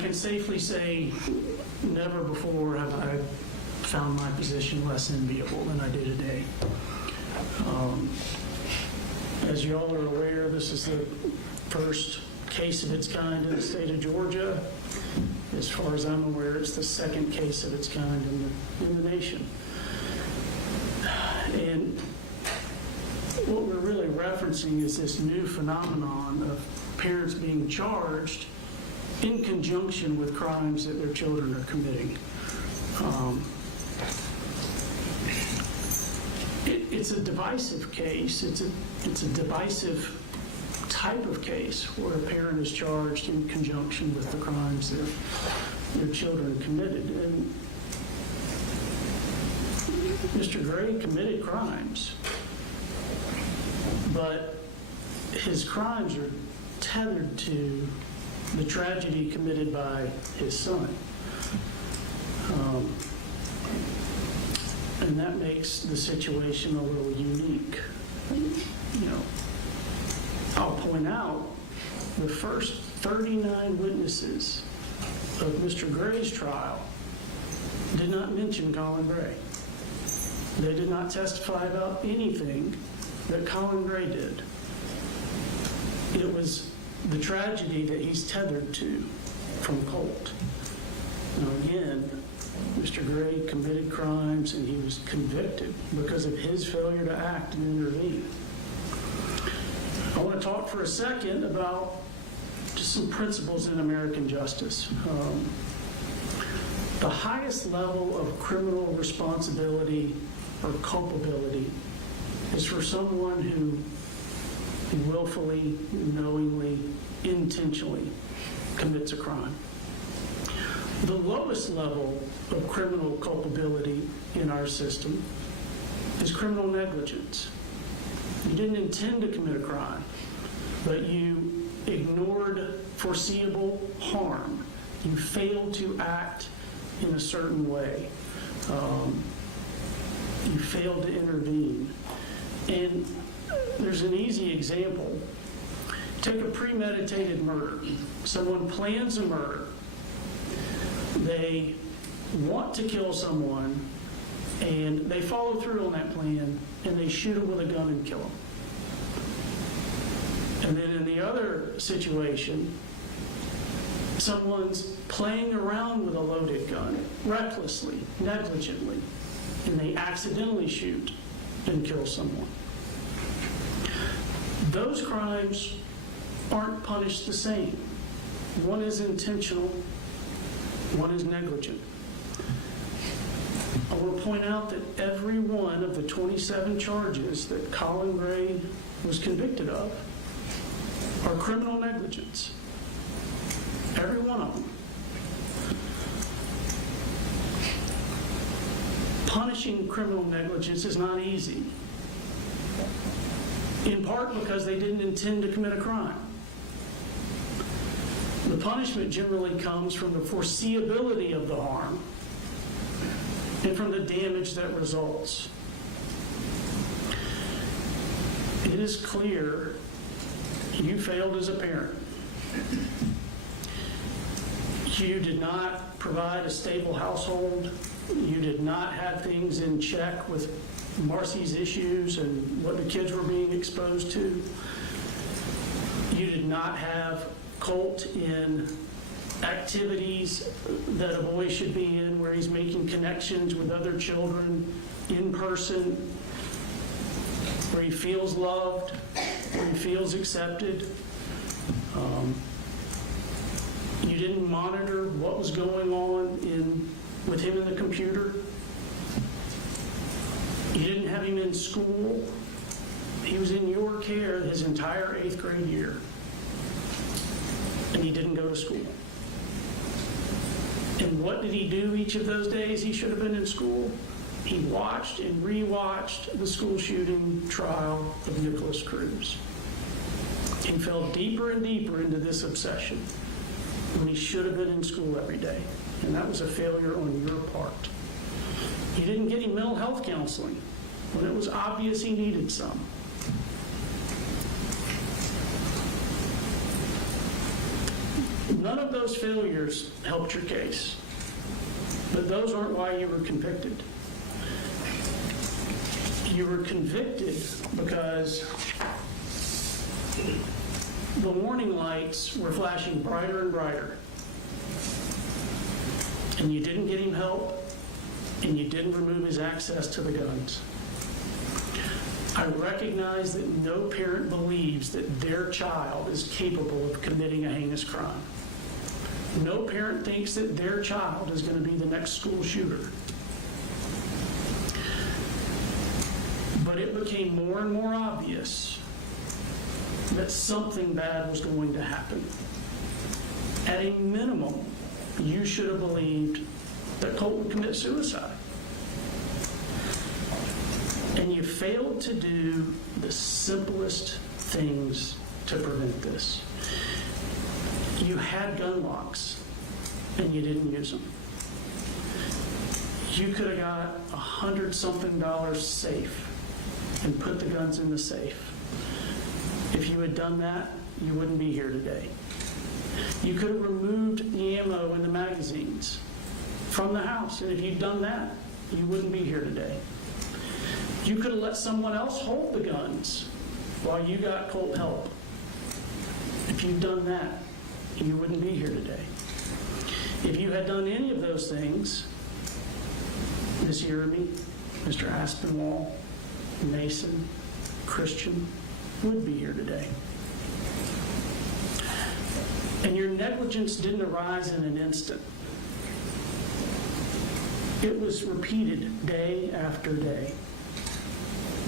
can safely say never before have I found my position less enviable than I do today. As you all are aware, this is the first case of its kind in the state of Georgia. As far as I'm aware, it's the second case of its kind in the nation. And what we're really referencing is this new phenomenon of parents being charged in conjunction with crimes that their children are committing. It's a divisive case. It's a divisive type of case where a parent is charged in conjunction with the crimes that their children committed. And Mr. Gray committed crimes, but his crimes are tethered to the tragedy committed by his son. And that makes the situation a little unique. I'll point out the first 39 witnesses of Mr. Gray's trial did not mention Colin Gray. They did not testify about anything that Colin Gray did. It was the tragedy that he's tethered to from Colt. Now again, Mr. Gray committed crimes and he was convicted because of his failure to act and intervene. I want to talk for a second about just some principles in American justice. The highest level of criminal responsibility or culpability is for someone who willfully, knowingly, intentionally commits a crime. The lowest level of criminal culpability in our system is criminal negligence. You didn't intend to commit a crime, but you ignored foreseeable harm. You failed to act in a certain way. You failed to intervene. And there's an easy example. Take a premeditated murder. Someone plans a murder. They want to kill someone, and they follow through on that plan, and they shoot him with a gun and kill him. And then in the other situation, someone's playing around with a loaded gun, recklessly, negligently, and they accidentally shoot and kill someone. Those crimes aren't punished the same. One is intentional, one is negligent. I want to point out that every one of the 27 charges that Colin Gray was convicted of are criminal negligence. Every one of them. Punishing criminal negligence is not easy, in part because they didn't intend to commit a crime. The punishment generally comes from the foreseeability of the harm and from the damage that results. It is clear you failed as a parent. You did not provide a stable household. You did not have things in check with Marcy's issues and what the kids were being exposed to. You did not have Colt in activities that a boy should be in, where he's making connections with other children in person, where he feels loved, where he feels accepted. You didn't monitor what was going on with him in the computer. You didn't have him in school. He was in your care his entire 8th grade year, and he didn't go to school. And what did he do each of those days he should have been in school? He watched and rewatched the school shooting trial of Nicholas Primm. He fell deeper and deeper into this obsession when he should have been in school every day. And that was a failure on your part. You didn't get him mental health counseling when it was obvious he needed some. None of those failures helped your case, but those aren't why you were convicted. You were convicted because the warning lights were flashing brighter and brighter, and you didn't get him help, and you didn't remove his access to the guns. I recognize that no parent believes that their child is capable of committing a heinous crime. No parent thinks that their child is going to be the next school shooter. But it became more and more obvious that something bad was going to happen. At a minimum, you should have believed that Colt would commit suicide. And you failed to do the simplest things to prevent this. You had gun locks, and you didn't use them. You could have got $100-something safe and put the guns in the safe. If you had done that, you wouldn't be here today. You could have removed the ammo and the magazines from the house, and if you'd done that, you wouldn't be here today. You could have let someone else hold the guns while you got Colt help. If you'd done that, you wouldn't be here today. If you had done any of those things, Ms. Yeremy, Mr. Aspinwall, Mason, Christian would be here today. And your negligence didn't arise in an instant. It was repeated day after day.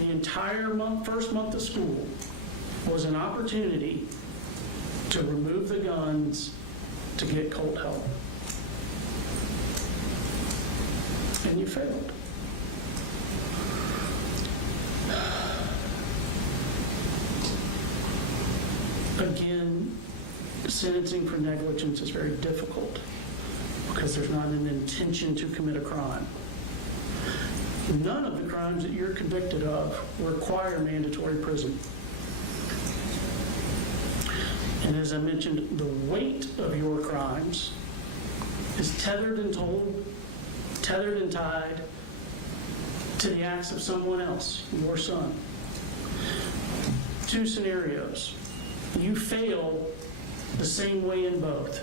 The entire first month of school was an opportunity to remove the guns to get Colt help. And you failed. Again, sentencing for negligence is very difficult because there's not an intention to commit a crime. None of the crimes that you're convicted of require mandatory prison. And as I mentioned, the weight of your crimes is tethered and tied to the acts of someone else, your son. Two scenarios. You fail the same way in both.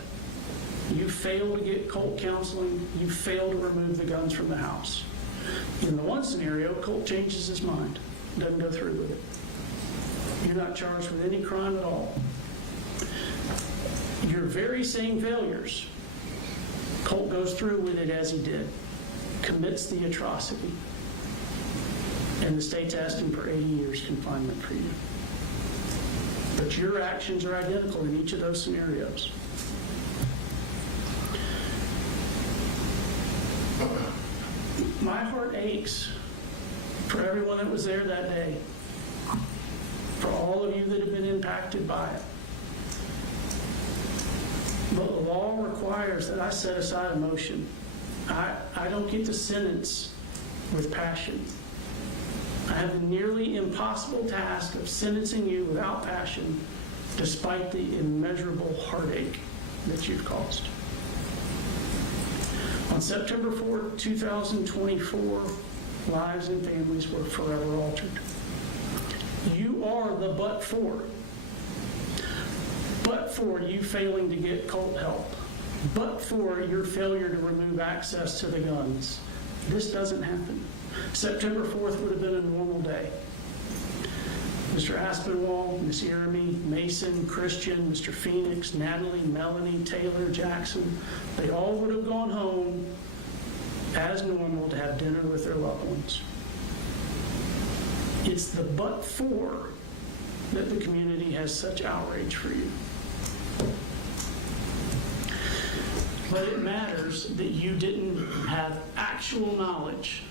You fail to get Colt counseling. You fail to remove the guns from the house. In the one scenario, Colt changes his mind, doesn't go through with it. You're not charged with any crime at all. Your very same failures, Colt goes through with it as he did, commits the atrocity, and the state's asking for 80 years confinement for you. But your actions are identical in each of those scenarios. My heart aches for everyone that was there that day, for all of you that have been impacted by it. But the law requires that I set aside emotion. I don't get to sentence with passion. I have the nearly impossible task of sentencing you without passion, despite the immeasurable heartache that you've caused. On September 4, 2024, lives and families were forever altered. You are the but for you failing to get Colt help, but for your failure to remove access to the guns. This doesn't happen. September 4th would have been a normal day. Mr. Aspinwall, Ms. Yeremy, Mason, Christian, Mr. Phoenix, Natalie, Melanie, Taylor, Jackson, they all would have gone home as normal to have dinner with their loved ones. It's the but for that the community has such outrage for you. But it matters that you didn't have actual knowledge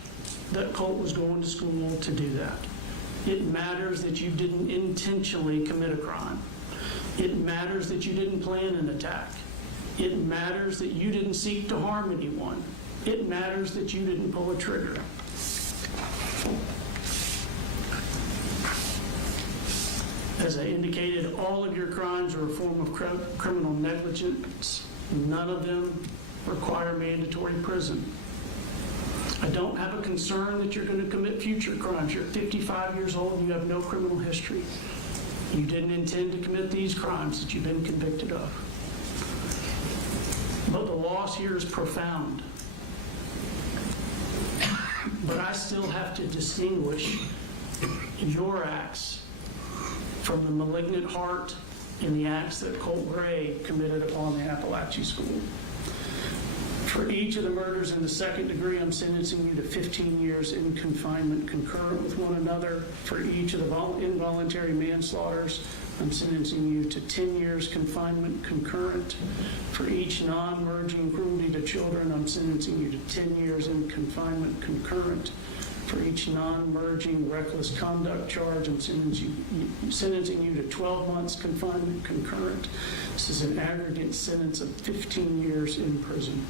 that Colt was going to school to do that. It matters that you didn't intentionally commit a crime. It matters that you didn't plan an attack. It matters that you didn't seek to harm anyone. It matters that you didn't pull a trigger. As I indicated, all of your crimes are a form of criminal negligence. None of them require mandatory prison. I don't have a concern that you're going to commit future crimes. You're 55 years old and you have no criminal history. You didn't intend to commit these crimes that you've been convicted of. But the loss here is profound. But I still have to distinguish your acts from the malignant heart in the acts that Colt Gray committed upon the Apalachee School. For each of the murders in the second degree, I'm sentencing you to 15 years in confinement concurrent with one another. For each of the involuntary manslaughters, I'm sentencing you to 10 years confinement concurrent. For each non-merging cruelty to children, I'm sentencing you to 10 years in confinement concurrent. For each non-merging reckless conduct charge, I'm sentencing you to 12 months confinement concurrent. This is an aggregate sentence of 15 years in prison.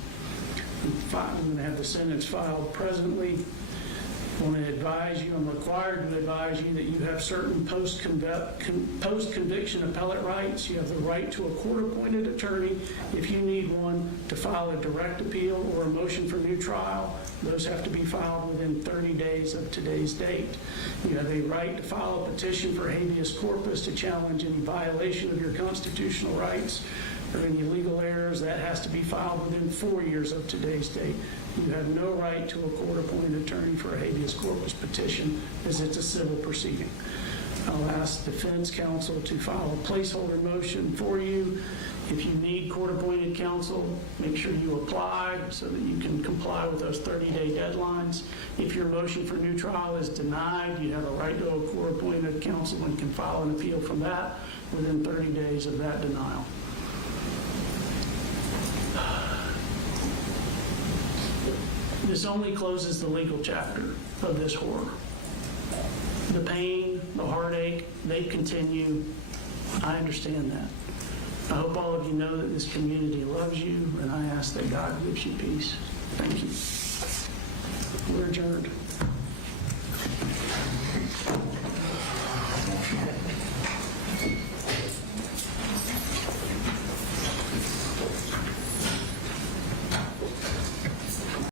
I'm going to have the sentence filed presently. I want to advise you, I'm required to advise you that you have certain post-conviction appellate rights. You have the right to a court-appointed attorney if you need one, to file a direct appeal or a motion for new trial. Those have to be filed within 30 days of today's date. You have a right to file a petition for habeas corpus to challenge any violation of your constitutional rights or any legal errors. That has to be filed within 4 years of today's date. You have no right to a court-appointed attorney for a habeas corpus petition, as it's a civil proceeding. I'll ask defense counsel to file a placeholder motion for you. If you need court-appointed counsel, make sure you apply so that you can comply with those 30-day deadlines. If your motion for new trial is denied, you have a right to a court-appointed counsel and can file an appeal from that within 30 days of that denial. This only closes the legal chapter of this horror. The pain, the heartache, they continue. I understand that. I hope all of you know that this community loves you, and I ask that God gives you peace. Thank you. We're adjourned.